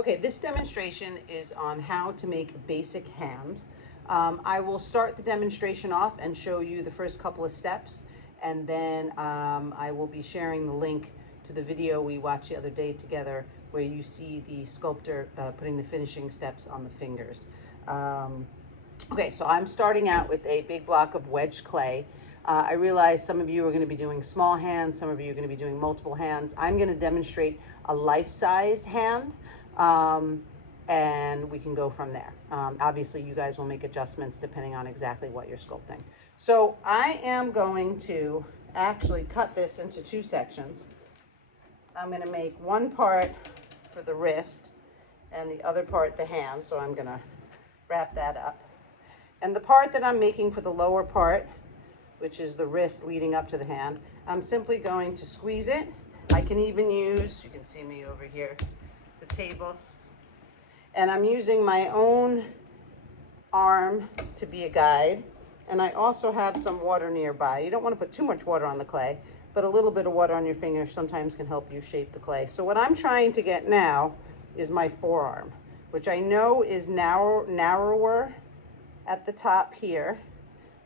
Okay, this demonstration is on how to make a basic hand. I will start the demonstration off and show you the first couple of steps, and then I will be sharing the link to the video we watched the other day together where you see the sculptor putting the finishing steps on the fingers. Okay, so I'm starting out with a big block of wedge clay. I realize some of you are going to be doing small hands, some of you are going to be doing multiple hands. I'm going to demonstrate a life-size hand, and we can go from there. Obviously, you guys will make adjustments depending on exactly what you're sculpting. So I am going to actually cut this into two sections. I'm going to make one part for the wrist and the other part the hand, so I'm going to wrap that up. And the part that I'm making for the lower part, which is the wrist leading up to the hand, I'm simply going to squeeze it. I can even use, you can see me over here, the table. And I'm using my own arm to be a guide. And I also have some water nearby. You don't want to put too much water on the clay, but a little bit of water on your fingers sometimes can help you shape the clay. So what I'm trying to get now is my forearm, which I know is narrower at the top here.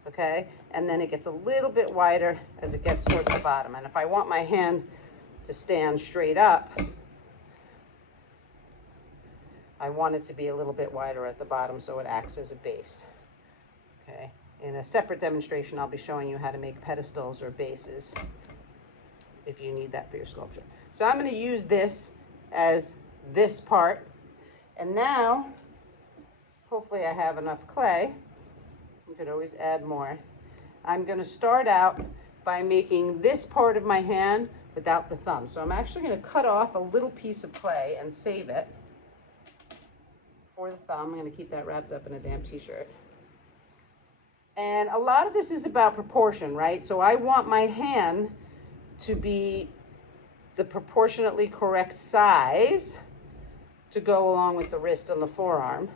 Okay, and then it gets a little bit wider as it gets towards the bottom. And if I want my hand to stand straight up, I want it to be a little bit wider at the bottom so it acts as a base. Okay, in a separate demonstration, I'll be showing you how to make pedestals or bases if you need that for your sculpture. So I'm going to use this as this part. And now, hopefully I have enough clay. You could always add more. I'm going to start out by making this part of my hand without the thumb. So I'm actually going to cut off a little piece of clay and save it for the thumb. I'm going to keep that wrapped up in a damp t-shirt. And a lot of this is about proportion, right? So I want my hand to be the proportionately correct size to go along with the wrist and the forearm.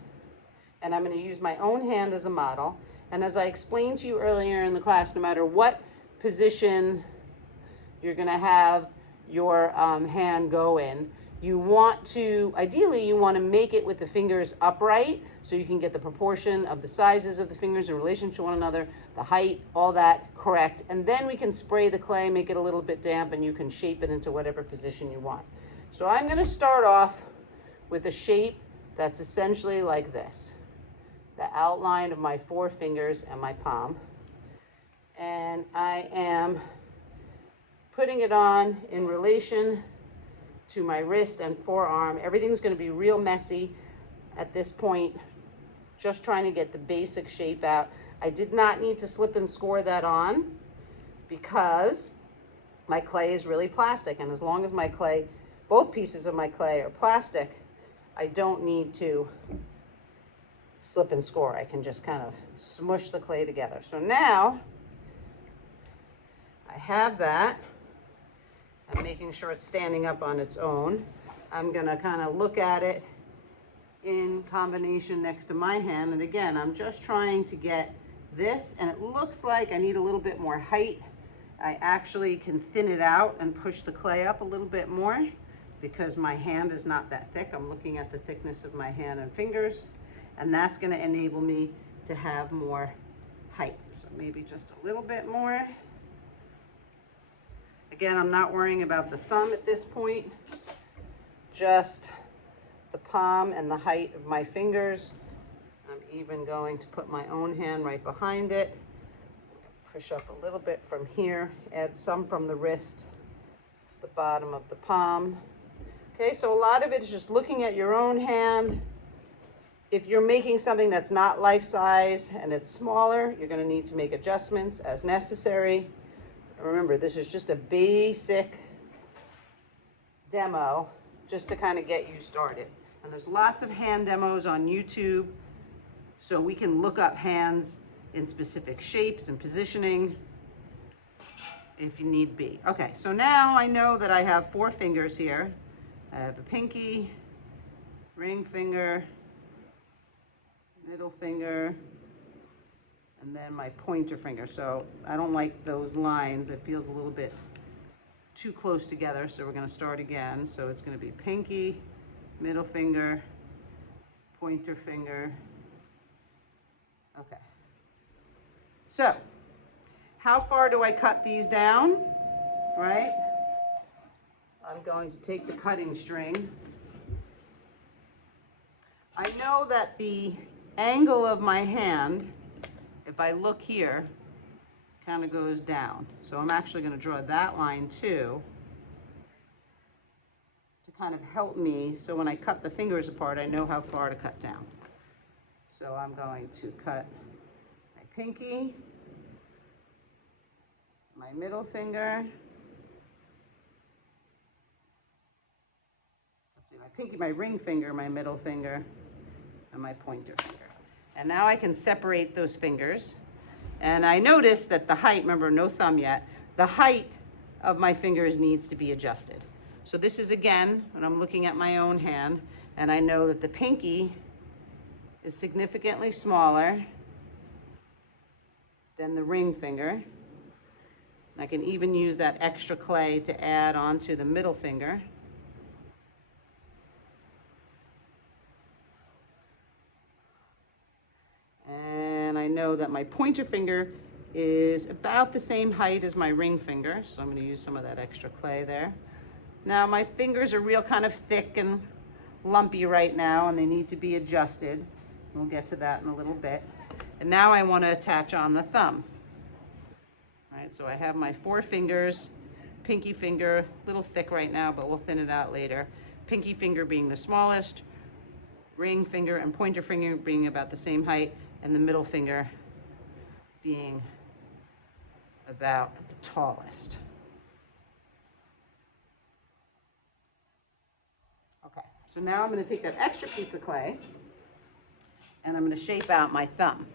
And I'm going to use my own hand as a model. And as I explained to you earlier in the class, no matter what position you're going to have your hand go in, you want to, ideally, you want to make it with the fingers upright so you can get the proportion of the sizes of the fingers in relation to one another, the height, all that correct. And then we can spray the clay, make it a little bit damp, and you can shape it into whatever position you want. So I'm going to start off with a shape that's essentially like this. The outline of my four fingers and my palm. And I am putting it on in relation to my wrist and forearm. Everything's going to be real messy at this point, just trying to get the basic shape out. I did not need to slip and score that on because my clay is really plastic, and as long as my clay, both pieces of my clay are plastic, I don't need to slip and score. I can just kind of smush the clay together. So now I have that. I'm making sure it's standing up on its own. I'm gonna kind of look at it in combination next to my hand. And again, I'm just trying to get this, and it looks like I need a little bit more height. I actually can thin it out and push the clay up a little bit more because my hand is not that thick. I'm looking at the thickness of my hand and fingers, and that's gonna enable me to have more height. So maybe just a little bit more. Again, I'm not worrying about the thumb at this point, just the palm and the height of my fingers. I'm even going to put my own hand right behind it. Push up a little bit from here, add some from the wrist to the bottom of the palm. Okay, so a lot of it is just looking at your own hand. If you're making something that's not life size and it's smaller, you're going to need to make adjustments as necessary. Remember, this is just a basic demo just to kind of get you started. And there's lots of hand demos on YouTube, so we can look up hands in specific shapes and positioning if you need be. Okay, so now I know that I have four fingers here. I have a pinky, ring finger, middle finger, and then my pointer finger. So I don't like those lines. It feels a little bit too close together, so we're going to start again. So it's going to be pinky, middle finger, pointer finger. Okay. So, how far do I cut these down, right? I'm going to take the cutting string. I know that the angle of my hand, if I look here, kind of goes down. So I'm actually going to draw that line too, to kind of help me, so when I cut the fingers apart, I know how far to cut down. So I'm going to cut my pinky, my middle finger, let's see, my pinky, my ring finger, my middle finger, and my pointer finger. And now I can separate those fingers. And I noticed that the height, remember, no thumb yet, the height of my fingers needs to be adjusted. So this is, again, when I'm looking at my own hand, and I know that the pinky is significantly smaller than the ring finger. I can even use that extra clay to add onto the middle finger. And I know that my pointer finger is about the same height as my ring finger, so I'm going to use some of that extra clay there. Now my fingers are real kind of thick and lumpy right now, and they need to be adjusted. We'll get to that in a little bit. And now I want to attach on the thumb. All right, so I have my 4 fingers, pinky finger, a little thick right now, but we'll thin it out later. Pinky finger being the smallest, ring finger and pointer finger being about the same height, and the middle finger being about the tallest. Okay, so now I'm going to take that extra piece of clay and I'm going to shape out my thumb.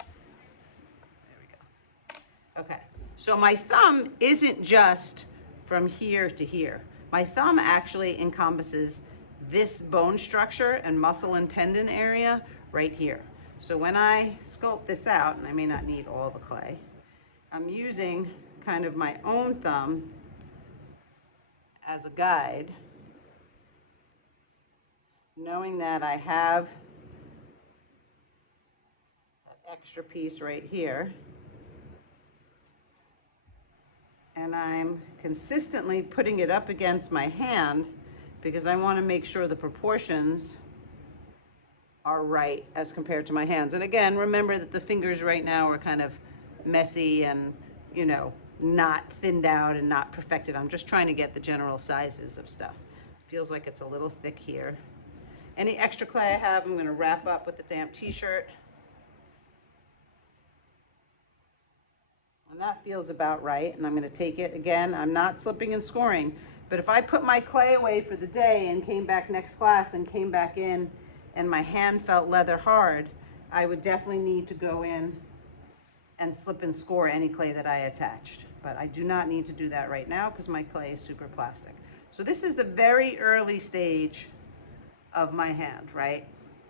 There we go. Okay, so my thumb isn't just from here to here. My thumb actually encompasses this bone structure and muscle and tendon area right here. So when I sculpt this out, and I may not need all the clay, I'm using kind of my own thumb as a guide, knowing that I have that extra piece right here, and I'm consistently putting it up against my hand because I want to make sure the proportions are right as compared to my hands. And again, remember that the fingers right now are kind of messy and, you know, not thinned out and not perfected. I'm just trying to get the general sizes of stuff. Feels like it's a little thick here. Any extra clay I have, I'm going to wrap up with the damp t-shirt. And that feels about right. And I'm going to take it again. I'm not slipping and scoring, but if I put my clay away for the day and came back next class and came back in and my hand felt leather hard, I would definitely need to go in and slip and score any clay that I attached. But I do not need to do that right now because my clay is super plastic. So this is the very early stage of my hand, right?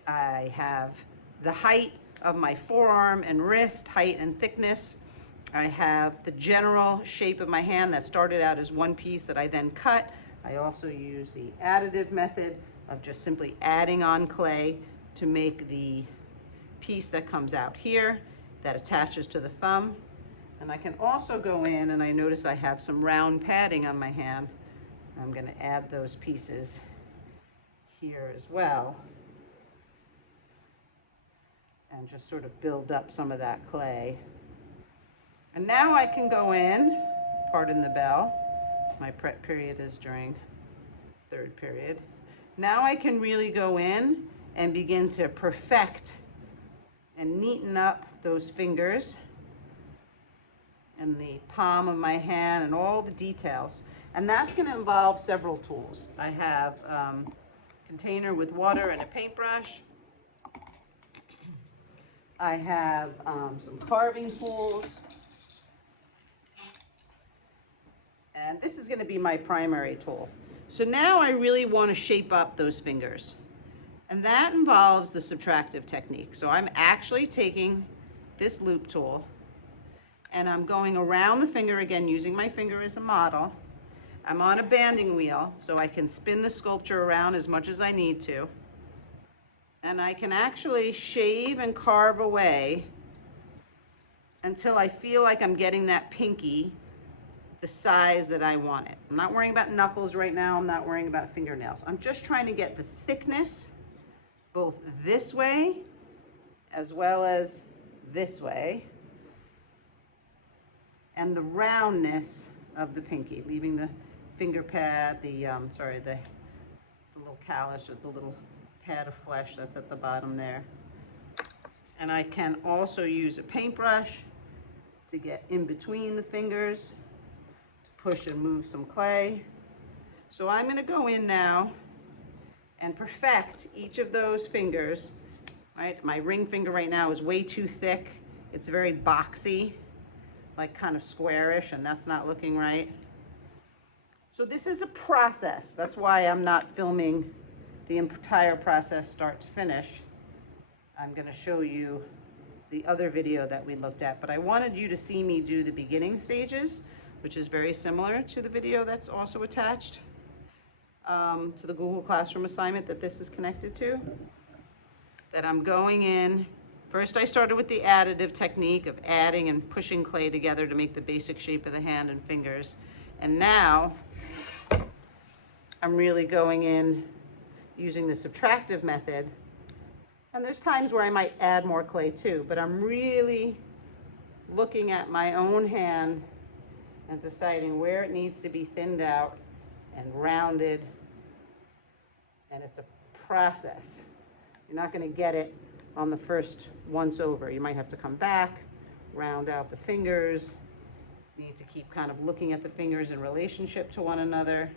I have the height of my forearm and wrist, height and thickness. I have the general shape of my hand that started out as one piece that I then cut. I also use the additive method of just simply adding on clay to make the piece that comes out here that attaches to the thumb. And I can also go in, and I notice I have some round padding on my hand. I'm going to add those pieces here as well and just sort of build up some of that clay. And now I can go in, pardon the bell, my prep period is during 3rd period. Now I can really go in and begin to perfect and neaten up those fingers and the palm of my hand and all the details. And that's going to involve several tools. I have a container with water and a paintbrush. I have some carving tools. And this is going to be my primary tool. So now I really want to shape up those fingers. And that involves the subtractive technique. So I'm actually taking this loop tool and I'm going around the finger again, using my finger as a model. I'm on a banding wheel, so I can spin the sculpture around as much as I need to. And I can actually shave and carve away until I feel like I'm getting that pinky the size that I want it. I'm not worrying about knuckles right now. I'm not worrying about fingernails. I'm just trying to get the thickness both this way as well as this way, and the roundness of the pinky, leaving the finger pad, the little callus or the little pad of flesh that's at the bottom there. And I can also use a paintbrush to get in between the fingers, to push and move some clay. So I'm gonna go in now and perfect each of those fingers, right? My ring finger right now is way too thick. It's very boxy, like kind of squarish, and that's not looking right. So this is a process. That's why I'm not filming the entire process start to finish. I'm gonna show you the other video that we looked at, but I wanted you to see me do the beginning stages, which is very similar to the video that's also attached to the Google Classroom assignment that this is connected to. That I'm going in, first I started with the additive technique of adding and pushing clay together to make the basic shape of the hand and fingers. And now I'm really going in using the subtractive method. And there's times where I might add more clay too, but I'm really looking at my own hand and deciding where it needs to be thinned out and rounded. And it's a process. You're not going to get it on the first once over. You might have to come back, round out the fingers. You need to keep kind of looking at the fingers in relationship to one another.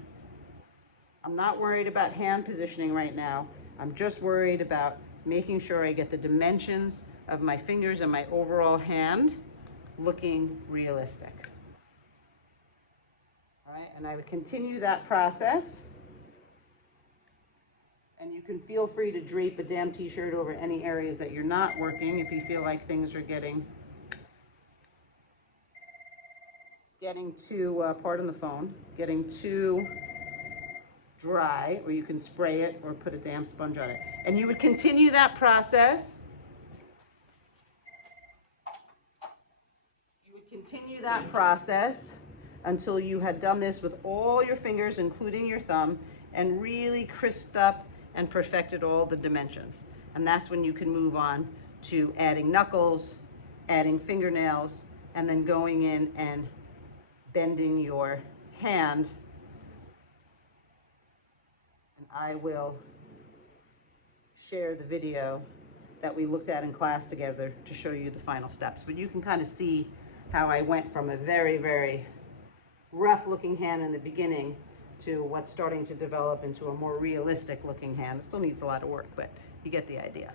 I'm not worried about hand positioning right now. I'm just worried about making sure I get the dimensions of my fingers and my overall hand looking realistic. All right, and I would continue that process. And you can feel free to drape a damn t-shirt over any areas that you're not working if you feel like things are getting too, pardon the phone, getting too dry, or you can spray it or put a damp sponge on it. And you would continue that process. You would continue that process until you had done this with all your fingers, including your thumb, and really crisped up and perfected all the dimensions. And that's when you can move on to adding knuckles, adding fingernails, and then going in and bending your hand. And I will share the video that we looked at in class together to show you the final steps. But you can kind of see how I went from a very, very rough looking hand in the beginning to what's starting to develop into a more realistic looking hand. It still needs a lot of work, but you get the idea.